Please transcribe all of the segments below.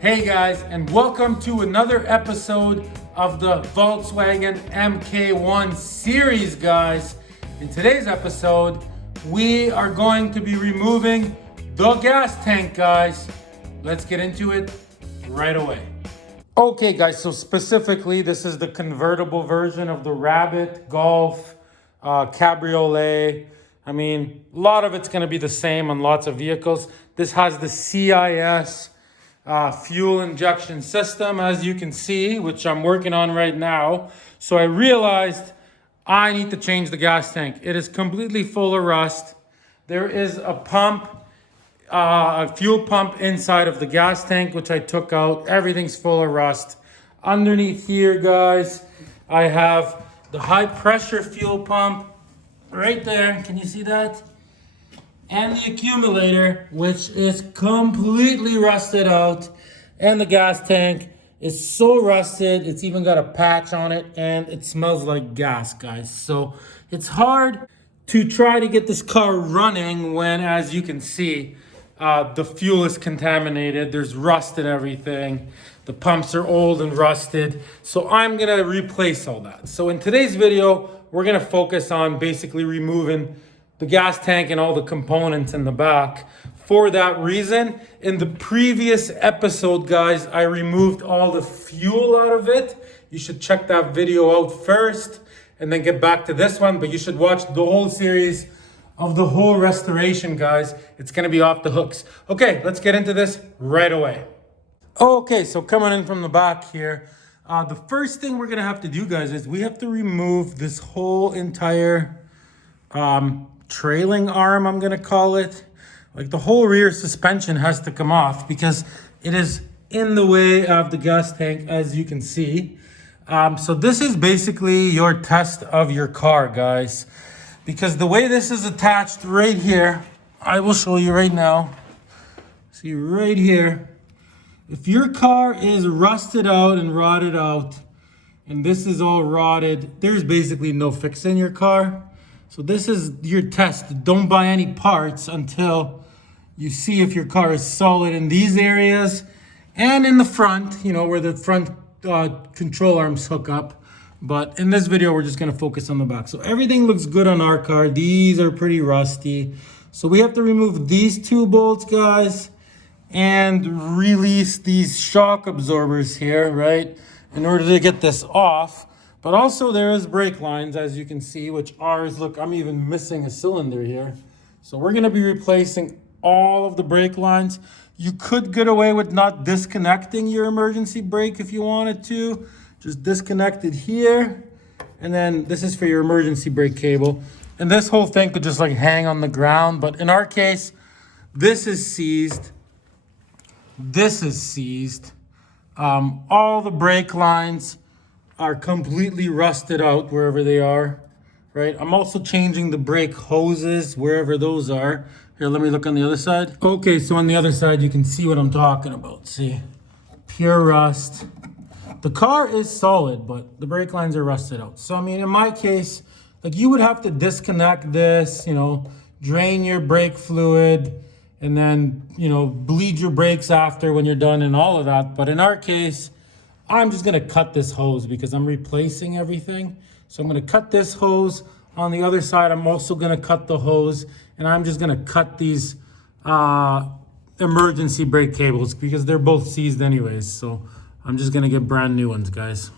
Hey guys, and welcome to another episode of the Volkswagen MK1 series, guys. In today's episode, we are going to be removing the gas tank, guys. Let's get into it right away. Okay guys, so specifically, this is the convertible version of the Rabbit Golf Cabriolet. I mean, a lot of it's gonna be the same on lots of vehicles. This has the CIS fuel injection system, as you can see, which I'm working on right now. So I realized I need to change the gas tank. It is completely full of rust. There is a pump, a fuel pump inside of the gas tank, which I took out. Everything's full of rust. Underneath here, guys, I have the high pressure fuel pump right there. Can you see that? And the accumulator, which is completely rusted out. And the gas tank is so rusted, it's even got a patch on it, and it smells like gas, guys. So it's hard to try to get this car running when, as you can see, the fuel is contaminated. There's rust and everything. The pumps are old and rusted. So I'm gonna replace all that. So in today's video, we're gonna focus on basically removing the gas tank and all the components in the back. For that reason, in the previous episode, guys, I removed all the fuel out of it. You should check that video out first and then get back to this one, but you should watch the whole series of the whole restoration, guys. It's gonna be off the hooks. Okay, let's get into this right away. Okay, so coming in from the back here, the first thing we're gonna have to do, guys, is we have to remove this whole entire trailing arm, I'm gonna call it. Like the whole rear suspension has to come off because it is in the way of the gas tank, as you can see. So this is basically your test of your car, guys. Because the way this is attached right here, I will show you right now. See right here, if your car is rusted out and rotted out, and this is all rotted, there's basically no fixing your car. So this is your test. Don't buy any parts until you see if your car is solid in these areas and in the front, you know, where the front control arms hook up. But in this video, we're just gonna focus on the back. So everything looks good on our car. These are pretty rusty. So we have to remove these two bolts, guys, and release these shock absorbers here, right? In order to get this off. But also there is brake lines, as you can see, which ours, look, I'm even missing a cylinder here. So we're gonna be replacing all of the brake lines. You could get away with not disconnecting your emergency brake if you wanted to. Just disconnect it here. And then this is for your emergency brake cable. And this whole thing could just like hang on the ground. But in our case, this is seized. This is seized. All the brake lines are completely rusted out wherever they are, right? I'm also changing the brake hoses wherever those are. Here, let me look on the other side. Okay, so on the other side, you can see what I'm talking about. See, pure rust. The car is solid, but the brake lines are rusted out. So, I mean, in my case, like you would have to disconnect this, you know, drain your brake fluid, and then, you know, bleed your brakes after when you're done and all of that. But in our case, I'm just gonna cut this hose because I'm replacing everything. So I'm gonna cut this hose. On the other side, I'm also gonna cut the hose, and I'm just gonna cut these emergency brake cables because they're both seized anyways. So I'm just gonna get brand new ones, guys.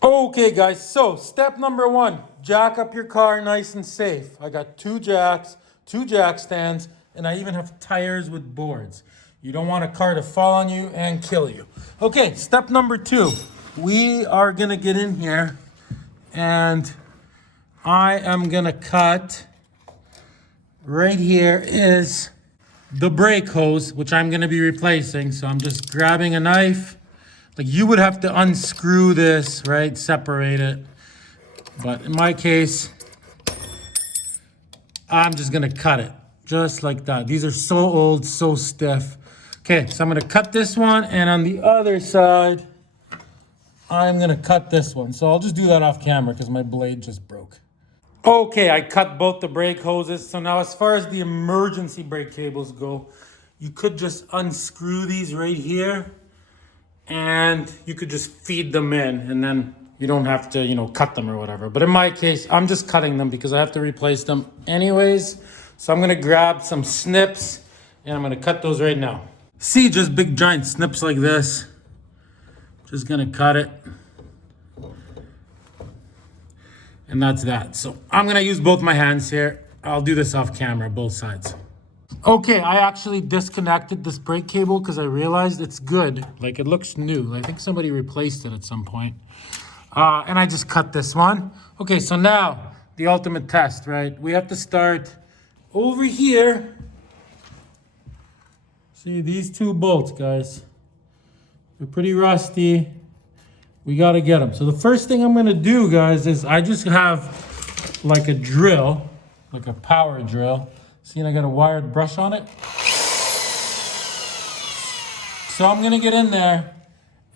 Okay, guys, so step number one, jack up your car nice and safe. I got two jacks, two jack stands, and I even have tires with boards. You don't want a car to fall on you and kill you. Okay, step number two. We are gonna get in here and I am gonna cut, right here is the brake hose, which I'm gonna be replacing. So I'm just grabbing a knife. Like you would have to unscrew this, right? Separate it. But in my case, I'm just gonna cut it just like that. These are so old, so stiff. Okay, so I'm gonna cut this one, and on the other side, I'm gonna cut this one. So I'll just do that off camera because my blade just broke. Okay, I cut both the brake hoses. So now as far as the emergency brake cables go, you could just unscrew these right here and you could just feed them in, and then you don't have to, you know, cut them or whatever. But in my case, I'm just cutting them because I have to replace them anyways. So I'm gonna grab some snips and I'm gonna cut those right now. See, just big giant snips like this. Just gonna cut it. And that's that. So I'm gonna use both my hands here. I'll do this off camera, both sides. Okay, I actually disconnected this brake cable because I realized it's good. Like, it looks new. I think somebody replaced it at some point. And I just cut this one. Okay, so now the ultimate test, right? We have to start over here. See, these two bolts, guys, they're pretty rusty. We got to get them. So the first thing I'm going to do, guys, is I just have like a drill, like a power drill. See, and I got a wired brush on it. So I'm going to get in there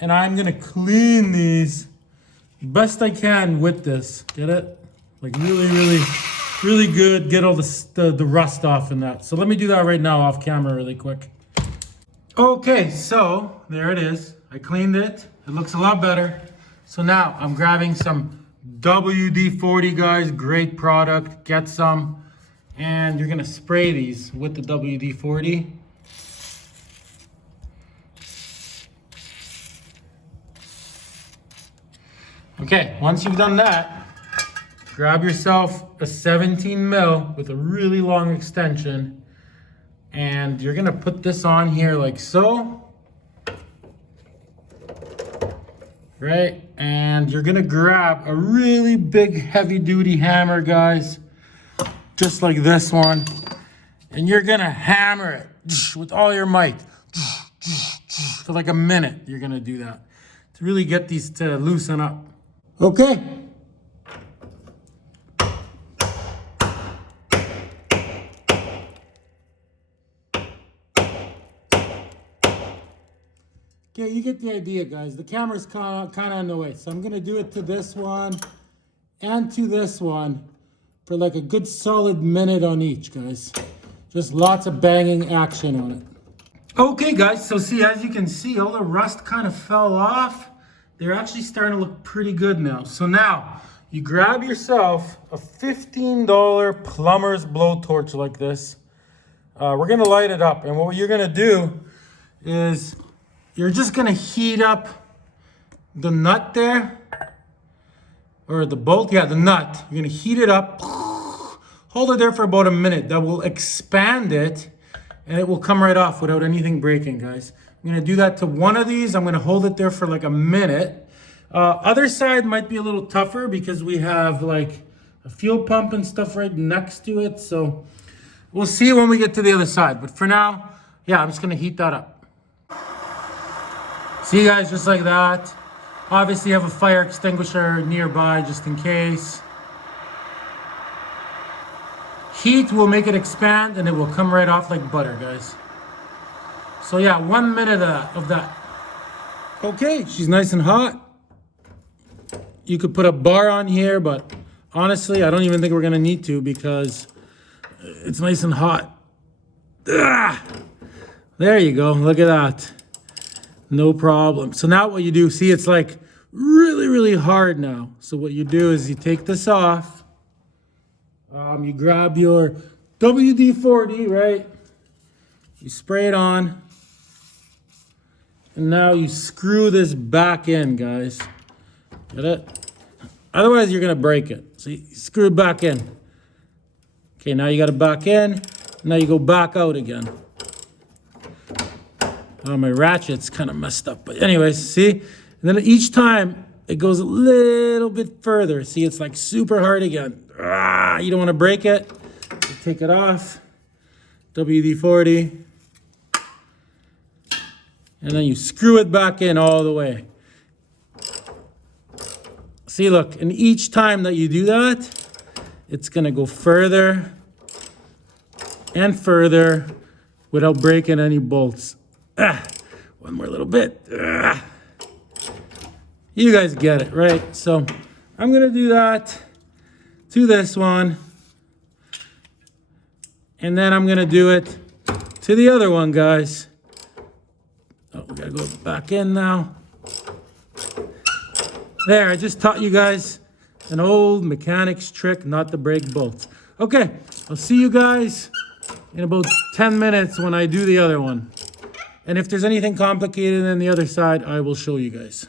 and I'm going to clean these best I can with this. Get it? Like really, really, really good. Get all the rust off in that. So let me do that right now off camera really quick. Okay, so there it is. I cleaned it. It looks a lot better. So now I'm grabbing some WD-40, guys. Great product. Get some. And you're gonna spray these with the WD-40. Okay, once you've done that, grab yourself a 17 mil with a really long extension. And you're gonna put this on here like so. Right? And you're gonna grab a really big heavy duty hammer, guys. Just like this one. And you're gonna hammer it with all your might. For like a minute, you're gonna do that. To really get these to loosen up. Okay. Okay, you get the idea, guys. The camera's kind of in the way. So I'm gonna do it to this one and to this one for like a good solid minute on each, guys. Just lots of banging action on it. Okay, guys, so see, as you can see, all the rust kind of fell off. They're actually starting to look pretty good now. So now, you grab yourself a $15 plumber's blowtorch like this. We're gonna light it up, and what you're gonna do is you're just gonna heat up the nut there, or the bolt, yeah, the nut. You're gonna heat it up, hold it there for about a minute. That will expand it, and it will come right off without anything breaking, guys. I'm gonna do that to one of these. I'm gonna hold it there for like a minute. Other side might be a little tougher because we have like a fuel pump and stuff right next to it. So we'll see when we get to the other side. But for now, yeah, I'm just gonna heat that up. See, guys, just like that. Obviously, you have a fire extinguisher nearby just in case. Heat will make it expand and it will come right off like butter, guys. So yeah, 1 minute of that. Okay, she's nice and hot. You could put a bar on here, but honestly, I don't even think we're gonna need to because it's nice and hot. Ah, there you go, look at that. No problem. So now what you do, see, it's like really, really hard now. So what you do is you take this off. You grab your WD-40, right? You spray it on. And now you screw this back in, guys. Get it? Otherwise, you're going to break it. So you screw it back in. Okay, now you got it back in. Now you go back out again. Oh, my ratchet's kind of messed up. But anyways, see? And then each time, it goes a little bit further. See, it's like super hard again. Ah, you don't want to break it. So take it off. WD-40. And then you screw it back in all the way. See, look, and each time that you do that, it's going to go further and further without breaking any bolts. Ah, one more little bit. Ah. You guys get it, right? So I'm going to do that to this one. And then I'm going to do it to the other one, guys. Oh, we gotta go back in now. There, I just taught you guys an old mechanic's trick not to break bolts. Okay, I'll see you guys in about 10 minutes when I do the other one. And if there's anything complicated on the other side, I will show you guys.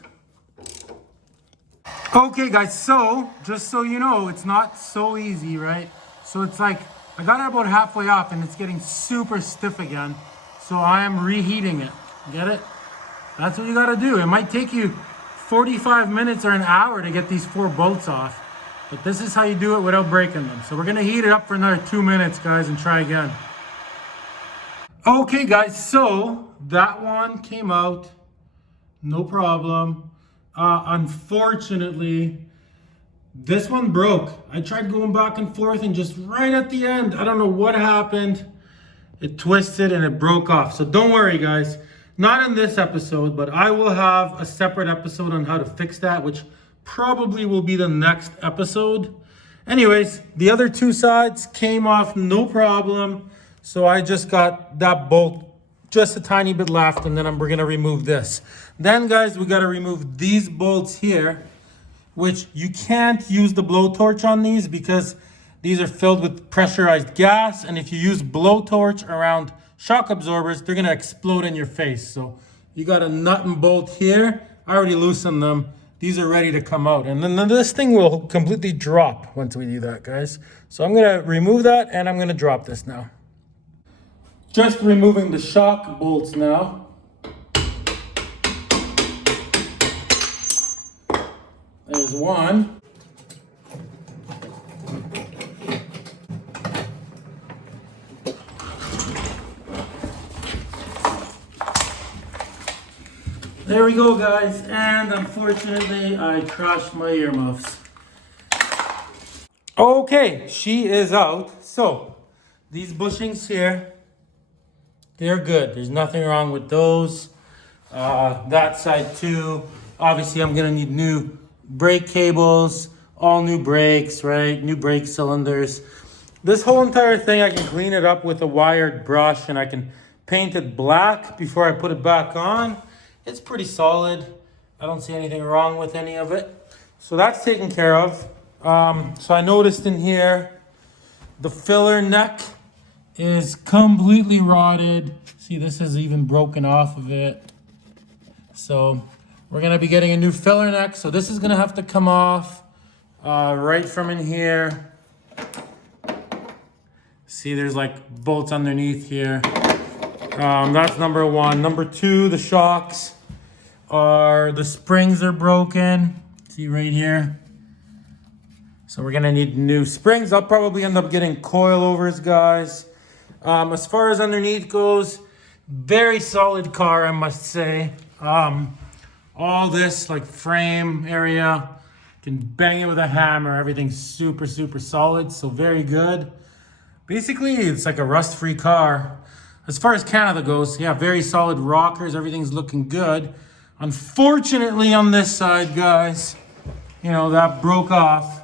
Okay guys, so just so you know, it's not so easy, right? So it's like, I got it about halfway up and it's getting super stiff again. So I am reheating it, get it? That's what you gotta do. It might take you 45 minutes or an hour to get these 4 bolts off. But this is how you do it without breaking them. So we're gonna heat it up for another 2 minutes, guys, and try again. Okay guys, so that one came out, no problem. Unfortunately, this one broke. I tried going back and forth and just right at the end, I don't know what happened. It twisted and it broke off. So don't worry guys, not in this episode, but I will have a separate episode on how to fix that, which probably will be the next episode. Anyways, the other 2 sides came off no problem. So I just got that bolt just a tiny bit left, and then we're gonna remove this. Then guys, we gotta remove these bolts here, which you can't use the blowtorch on these because these are filled with pressurized gas. And if you use blowtorch around shock absorbers, they're gonna explode in your face. So you got a nut and bolt here. I already loosened them. These are ready to come out. And then this thing will completely drop once we do that, guys. So I'm gonna remove that and I'm gonna drop this now. Just removing the shock bolts now. There's one. There we go, guys. And unfortunately, I crushed my earmuffs. Okay, she is out. So these bushings here, they're good. There's nothing wrong with those. That side too. Obviously, I'm gonna need new brake cables, all new brakes, right? New brake cylinders. This whole entire thing, I can clean it up with a wired brush and I can paint it black before I put it back on. It's pretty solid. I don't see anything wrong with any of it. So that's taken care of. So I noticed in here, the filler neck is completely rotted. See, this is even broken off of it. So we're gonna be getting a new filler neck. So this is gonna have to come off right from in here. See, there's like bolts underneath here. That's number 1. Number 2, the shocks the springs are broken. See right here. So we're gonna need new springs. I'll probably end up getting coilovers, guys. As far as underneath goes, very solid car, I must say. All this like frame area, can bang it with a hammer. Everything's super, super solid, so very good. Basically, it's like a rust-free car. As far as Canada goes, yeah, very solid rockers. Everything's looking good. Unfortunately, on this side, guys, you know, that broke off.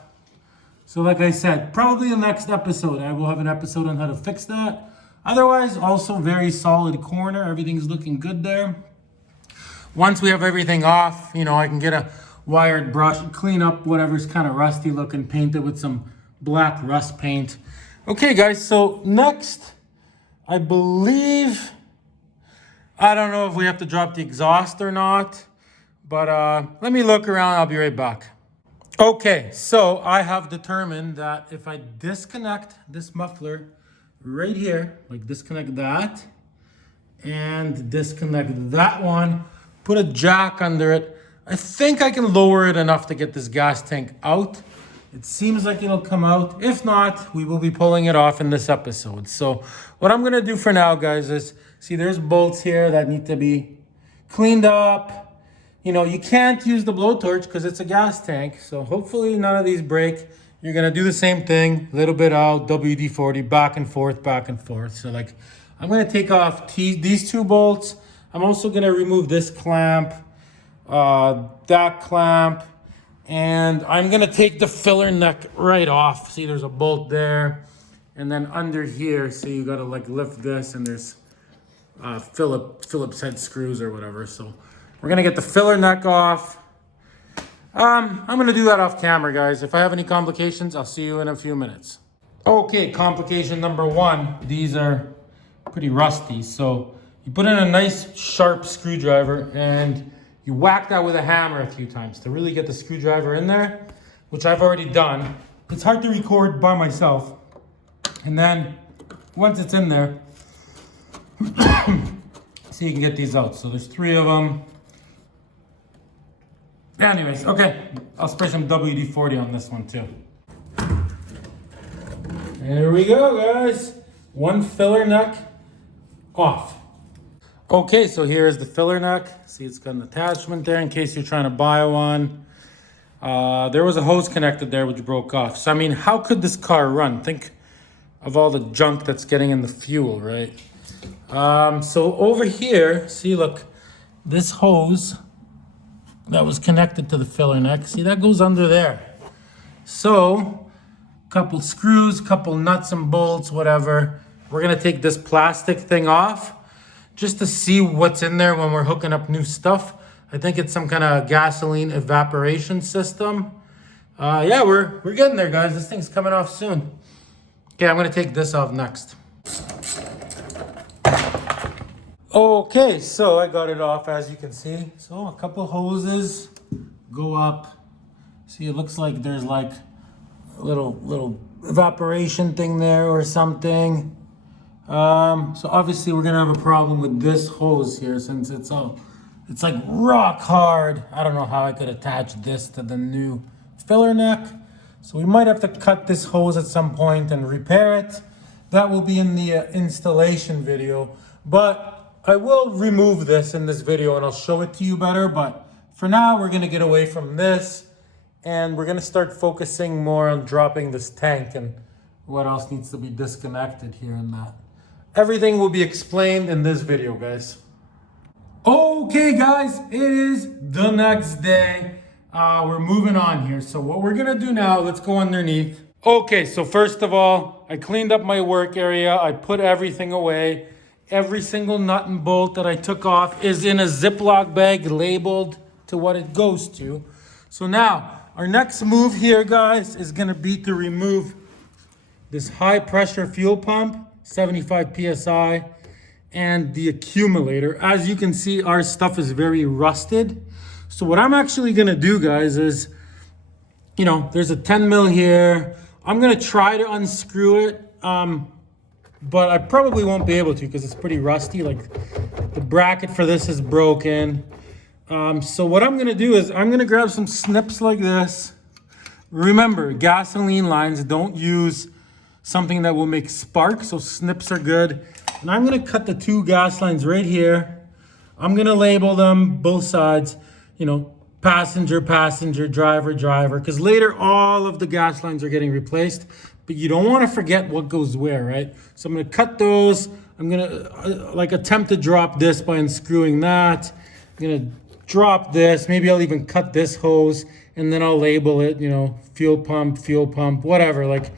So like I said, probably the next episode, I will have an episode on how to fix that. Otherwise, also very solid corner. Everything's looking good there. Once we have everything off, you know, I can get a wired brush and clean up whatever's kind of rusty looking, paint it with some black rust paint. Okay, guys, so next, I believe, I don't know if we have to drop the exhaust or not, but let me look around. I'll be right back. Okay, so I have determined that if I disconnect this muffler right here, like disconnect that and disconnect that one, put a jack under it, I think I can lower it enough to get this gas tank out. It seems like it'll come out. If not, we will be pulling it off in this episode. So what I'm gonna do for now, guys, is see there's bolts here that need to be cleaned up. You know, you can't use the blowtorch because it's a gas tank. So hopefully none of these break. You're gonna do the same thing, a little bit out, WD-40, back and forth, back and forth. So like, I'm gonna take off these 2 bolts. I'm also gonna remove this clamp, that clamp, and I'm gonna take the filler neck right off. See, there's a bolt there. And then under here, so you gotta like lift this and there's Phillips head screws or whatever. So we're gonna get the filler neck off. I'm gonna do that off camera, guys. If I have any complications, I'll see you in a few minutes. Okay, complication number one. These are pretty rusty. So you put in a nice sharp screwdriver and you whack that with a hammer a few times to really get the screwdriver in there, which I've already done. It's hard to record by myself. And then once it's in there, so you can get these out. So there's 3 of them. Anyways, okay, I'll spray some WD-40 on this one too. There we go, guys. One filler neck off. Okay, so here's the filler neck. See, it's got an attachment there in case you're trying to buy one. There was a hose connected there which broke off. So, I mean, how could this car run? Think of all the junk that's getting in the fuel, right? So over here, see, look, this hose that was connected to the filler neck, see, that goes under there. So, couple screws, couple nuts and bolts, whatever. We're gonna take this plastic thing off just to see what's in there when we're hooking up new stuff. I think it's some kind of gasoline evaporation system. Yeah, we're getting there, guys. This thing's coming off soon. Okay, I'm gonna take this off next. Okay, so I got it off, as you can see. So a couple hoses go up. See, it looks like there's like a little evaporation thing there or something. So obviously we're gonna have a problem with this hose here since it's like rock hard. I don't know how I could attach this to the new filler neck. So we might have to cut this hose at some point and repair it. That will be in the installation video. But I will remove this in this video and I'll show it to you better. But for now, we're gonna get away from this and we're gonna start focusing more on dropping this tank and what else needs to be disconnected here and that. Everything will be explained in this video, guys. Okay, guys, it is the next day. We're moving on here. So what we're gonna do now, let's go underneath. Okay, so first of all, I cleaned up my work area. I put everything away. Every single nut and bolt that I took off is in a Ziploc bag labeled to what it goes to. So now, our next move here, guys, is gonna be to remove this high pressure fuel pump, 75 PSI, and the accumulator. As you can see, our stuff is very rusted. So what I'm actually gonna do, guys, is, you know, there's a 10 mil here. I'm gonna try to unscrew it, but I probably won't be able to because it's pretty rusty. Like the bracket for this is broken. So what I'm gonna do is I'm gonna grab some snips like this. Remember, gasoline lines don't use something that will make sparks, so snips are good. And I'm gonna cut the 2 gas lines right here. I'm gonna label them both sides, you know, passenger, passenger, driver, driver, because later all of the gas lines are getting replaced, but you don't wanna forget what goes where, right? So I'm gonna cut those. I'm gonna like attempt to drop this by unscrewing that. I'm gonna drop this. Maybe I'll even cut this hose and then I'll label it, you know, fuel pump, whatever. Like,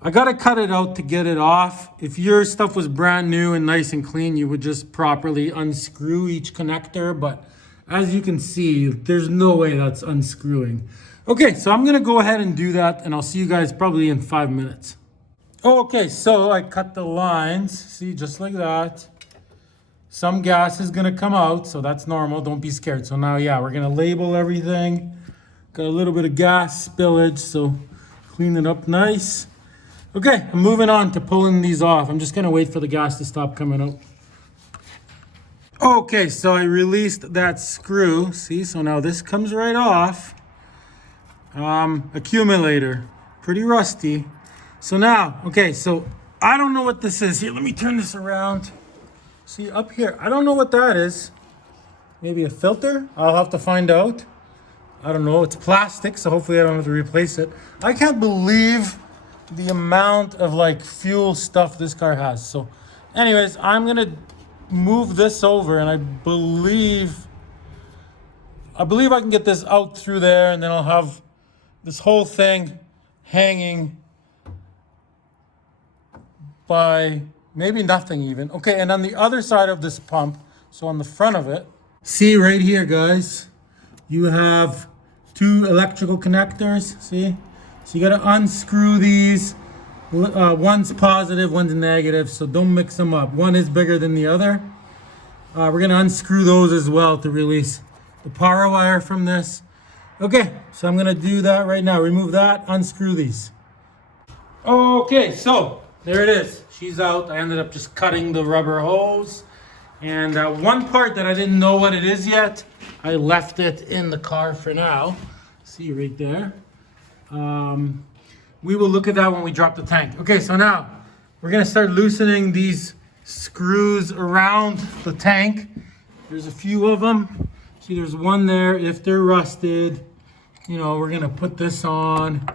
I gotta cut it out to get it off. If your stuff was brand new and nice and clean, you would just properly unscrew each connector. But as you can see, there's no way that's unscrewing. Okay, so I'm gonna go ahead and do that and I'll see you guys probably in 5 minutes. Okay, so I cut the lines, see, just like that. Some gas is gonna come out, so that's normal, don't be scared. So now, yeah, we're gonna label everything. Got a little bit of gas spillage, so clean it up nice. Okay, I'm moving on to pulling these off. I'm just gonna wait for the gas to stop coming out. Okay, so I released that screw. See, so now this comes right off. Accumulator, pretty rusty. So now, okay, so I don't know what this is. Here, let me turn this around. See, up here, I don't know what that is. Maybe a filter? I'll have to find out. I don't know, it's plastic, so hopefully I don't have to replace it. I can't believe the amount of like fuel stuff this car has. So anyways, I'm gonna move this over and I believe I can get this out through there and then I'll have this whole thing hanging by maybe nothing even. Okay, and on the other side of this pump, so on the front of it, see right here, guys, you have two electrical connectors, see? So you gotta unscrew these. One's positive, one's negative, so don't mix them up. One is bigger than the other. We're gonna unscrew those as well to release the power wire from this. Okay, so I'm gonna do that right now. Remove that, unscrew these. Okay, so there it is. She's out. I ended up just cutting the rubber hose. And one part that I didn't know what it is yet, I left it in the car for now. See right there. We will look at that when we drop the tank. Okay, so now we're gonna start loosening these screws around the tank. There's a few of them. See, there's one there. If they're rusted, you know, we're gonna put this on,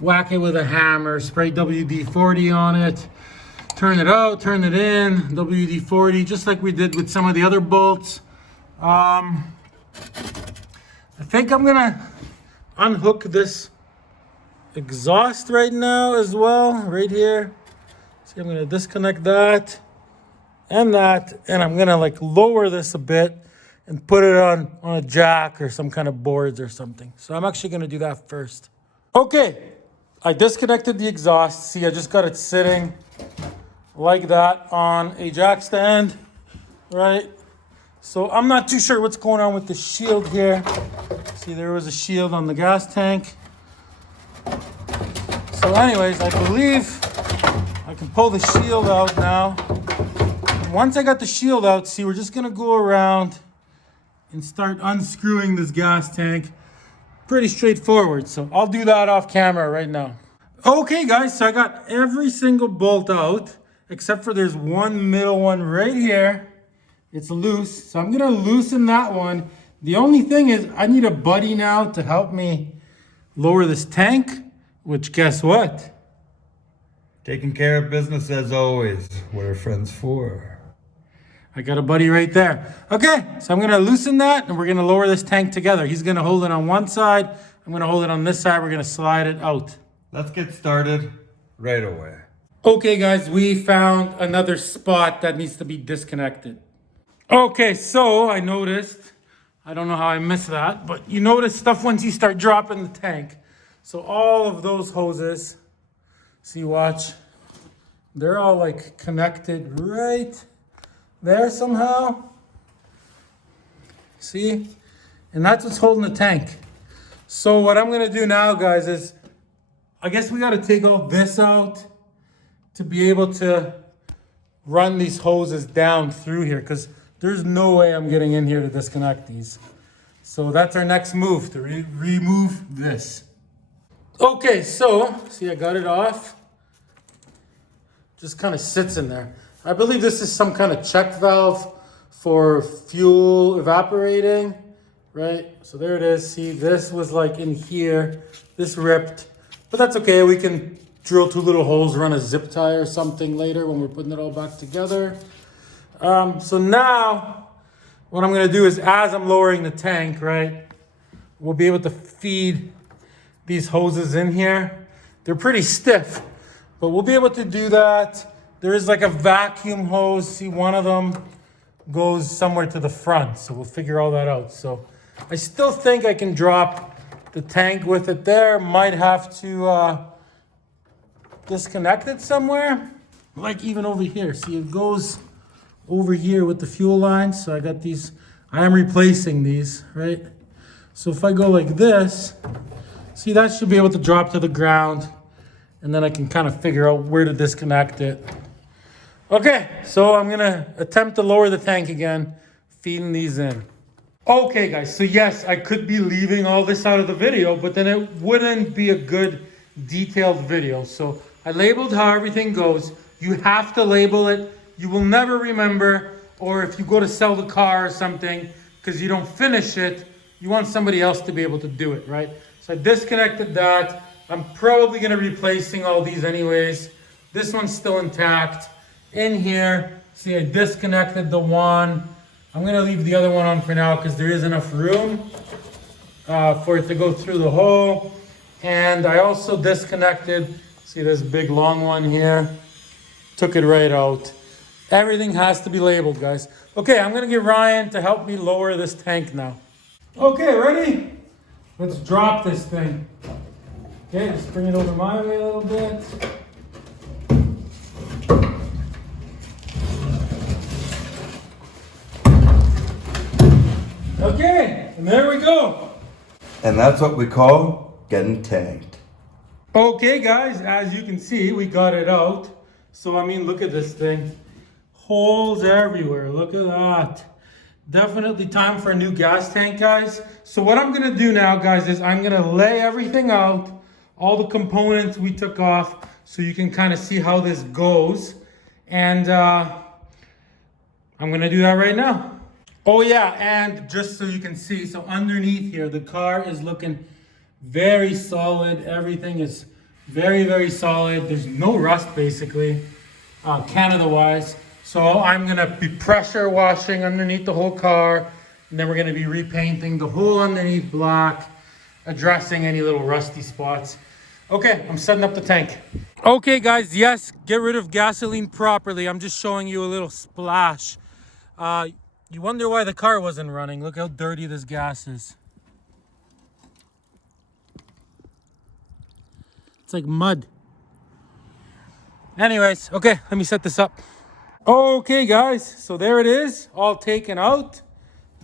whack it with a hammer, spray WD-40 on it, turn it out, turn it in, WD-40, just like we did with some of the other bolts. I think I'm gonna unhook this exhaust right now as well, right here. See, I'm gonna disconnect that, and I'm gonna like lower this a bit and put it on a jack or some kind of boards or something. So I'm actually gonna do that first. Okay, I disconnected the exhaust. See, I just got it sitting like that on a jack stand, right? So I'm not too sure what's going on with the shield here. See, there was a shield on the gas tank. So anyways, I believe I can pull the shield out now. And once I got the shield out, see, we're just gonna go around and start unscrewing this gas tank. Pretty straightforward. So I'll do that off camera right now. Okay guys, so I got every single bolt out, except for there's one middle one right here. It's loose, so I'm gonna loosen that one. The only thing is I need a buddy now to help me lower this tank, which guess what? Taking care of business as always. What are friends for? I got a buddy right there. Okay, so I'm gonna loosen that and we're gonna lower this tank together. He's gonna hold it on one side, I'm gonna hold it on this side, we're gonna slide it out. Let's get started right away. Okay guys, we found another spot that needs to be disconnected. Okay, so I noticed, I don't know how I missed that, but you notice stuff once you start dropping the tank. So all of those hoses, see, watch, they're all like connected right there somehow. See? And that's what's holding the tank. So what I'm gonna do now, guys, is I guess we gotta take all this out to be able to run these hoses down through here, because there's no way I'm getting in here to disconnect these. So that's our next move, to remove this. Okay, so, see, I got it off. Just kind of sits in there. I believe this is some kind of check valve for fuel evaporating, right? So there it is. See, this was like in here. This ripped, but that's okay. We can drill two little holes, run a zip tie or something later when we're putting it all back together. So now, what I'm gonna do is, as I'm lowering the tank, right, we'll be able to feed these hoses in here. They're pretty stiff, but we'll be able to do that. There is like a vacuum hose. See, one of them goes somewhere to the front, so we'll figure all that out. So I still think I can drop the tank with it there. Might have to disconnect it somewhere, like even over here. See, it goes over here with the fuel lines. So I got these, I am replacing these, right? So if I go like this, see, that should be able to drop to the ground, and then I can kind of figure out where to disconnect it. Okay, so I'm gonna attempt to lower the tank again, feeding these in. Okay guys, so yes, I could be leaving all this out of the video, but then it wouldn't be a good detailed video. So I labeled how everything goes. You have to label it. You will never remember, or if you go to sell the car or something, because you don't finish it, you want somebody else to be able to do it, right? So I disconnected that. I'm probably gonna be replacing all these anyways. This one's still intact. In here, see, I disconnected the one. I'm gonna leave the other one on for now because there is enough room for it to go through the hole. And I also disconnected, see this big long one here, took it right out. Everything has to be labeled, guys. Okay, I'm gonna get Ryan to help me lower this tank now. Okay, ready? Let's drop this thing. Okay, just bring it over my way a little bit. Okay, and there we go. And that's what we call getting tanked. Okay, guys, as you can see, we got it out. So, I mean, look at this thing. Holes everywhere. Look at that. Definitely time for a new gas tank, guys. So what I'm going to do now, guys, is I'm going to lay everything out. All the components we took off so you can kind of see how this goes. And I'm going to do that right now. Oh, yeah, and just so you can see, so underneath here, the car is looking very solid. Everything is very, very solid. There's no rust, basically, Canada-wise. So I'm gonna be pressure washing underneath the whole car, and then we're gonna be repainting the whole underneath black, addressing any little rusty spots. Okay, I'm setting up the tank. Okay, guys, yes, get rid of gasoline properly. I'm just showing you a little splash. You wonder why the car wasn't running. Look how dirty this gas is. It's like mud. Anyways, okay, let me set this up. Okay, guys, so there it is, all taken out.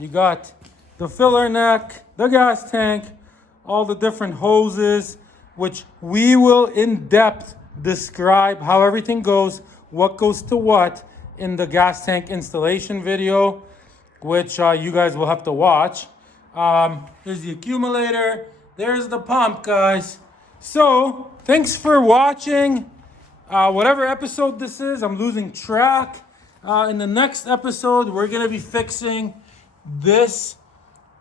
You got the filler neck, the gas tank, all the different hoses, which we will in depth describe how everything goes, what goes to what in the gas tank installation video, which you guys will have to watch. There's the accumulator, there's the pump, guys. So, thanks for watching. Whatever episode this is, I'm losing track. In the next episode, we're going to be fixing this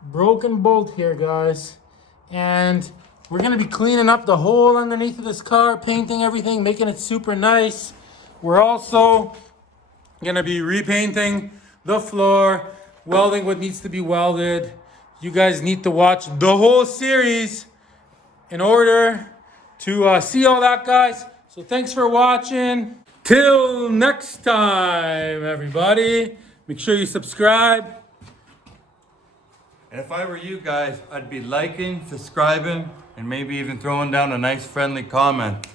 broken bolt here, guys. And we're going to be cleaning up the hole underneath of this car, painting everything, making it super nice. We're also going to be repainting the floor, welding what needs to be welded. You guys need to watch the whole series in order to see all that, guys. So thanks for watching. Till next time, everybody. Make sure you subscribe. And if I were you guys, I'd be liking, subscribing, and maybe even throwing down a nice friendly comment.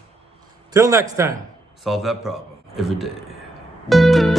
Till next time. Solve that problem every day.